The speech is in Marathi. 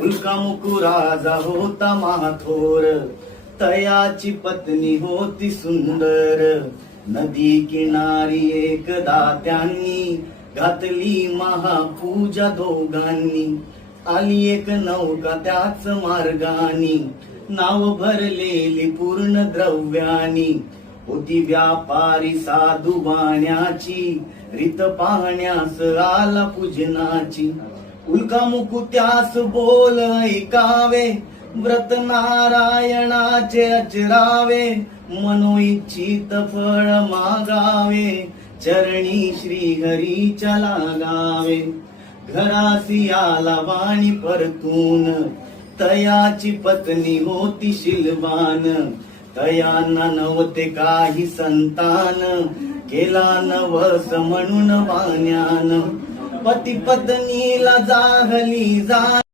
उल्का मुकुराजा होता महाथोर, तयाची पत्नी होती सुंदर. नदी किनारी एकदा त्यांनी घातली महापूजा दोघांनी. आली एक नौका त्याच मार्गानी, नाव भरलेली पूर्ण द्रव्यानी. होती व्यापारी साधू बाण्याची, रीत पाहण्यास आला पूजनाची. उल्का मुकुत्यास बोल ऐकावे, व्रत नारायणाचे अचरावे. मनोइच्छित फळ मागावे, चरणी श्री हरीच्या लागावे. घरासी आला वाणी परतून, तयाची पत्नी होती शिलवान. तयांना नव्हते काही संतान, केला नवस म्हणून वाण्यान. पती पत्नीला जाहली जा